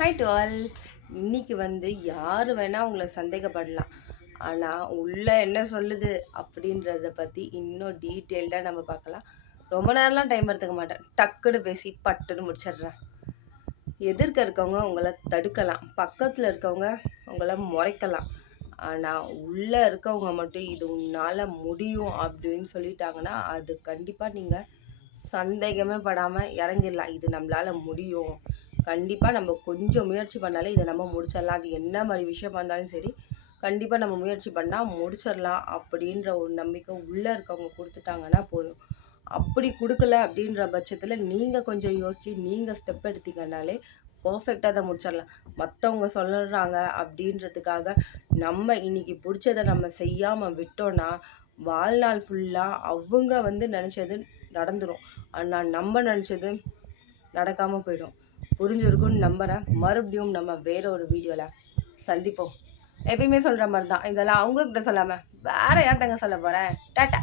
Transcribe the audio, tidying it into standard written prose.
Hi to all. இன்னைக்கு யார் வேணால் உங்களை சந்தேகப்படலாம். ஆனால் உள்ளே என்ன சொல்லுது அப்படின்றத பற்றி இன்னும் டீட்டெயில்டாக நம்ம பார்க்கலாம். ரொம்ப நேரம்லாம் டைம் எடுத்துக்க மாட்டேன், டக்குன்னு பேசி பட்டுன்னு முடிச்சிடுறேன். எதிர்க்க இருக்கவங்க உங்களை தடுக்கலாம், பக்கத்தில் இருக்கவங்க உங்களை முறைக்கலாம். ஆனால் உள்ளே இருக்கவங்க மட்டும் இது உன்னால் முடியும் அப்படின்னு சொல்லிட்டாங்கன்னா அது கண்டிப்பாக நீங்கள் சந்தேகமே படாமல் இறங்கிடலாம். இது நம்மளால் முடியும், கண்டிப்பாக நம்ம கொஞ்சம் முயற்சி பண்ணாலே இதை நம்ம முடிச்சிடலாம். அது என்ன மாதிரி விஷயமா இருந்தாலும் சரி, கண்டிப்பாக நம்ம முயற்சி பண்ணால் முடிச்சிடலாம் அப்படின்ற ஒரு நம்பிக்கை உள்ளே இருக்கவங்க கொடுத்துட்டாங்கன்னா போதும். அப்படி கொடுக்கல அப்படின்ற பட்சத்தில் நீங்கள் கொஞ்சம் யோசித்து நீங்கள் ஸ்டெப் எடுத்தீங்கன்னாலே பர்ஃபெக்டாக அதை முடிச்சிடலாம். மற்றவங்க சொல்லுறாங்க அப்படின்றதுக்காக நம்ம இன்னைக்கு பிடிச்சதை நம்ம செய்யாமல் விட்டோன்னா வாழ்நாள் ஃபுல்லாக அவங்க நினச்சது நடந்துடும். ஆனால் நம்ம நினச்சது நடக்காமல் போயிடும். புரிஞ்சிருக்கும்னு நம்புகிறேன். மறுபடியும் நம்ம வேற ஒரு வீடியோவில் சந்திப்போம். எப்பயுமே சொல்கிற மாதிரி தான், இதெல்லாம் அவங்கக்கிட்ட சொல்லாமல் வேறு யார்கிட்டங்க சொல்ல போகிறேன். டாட்டா.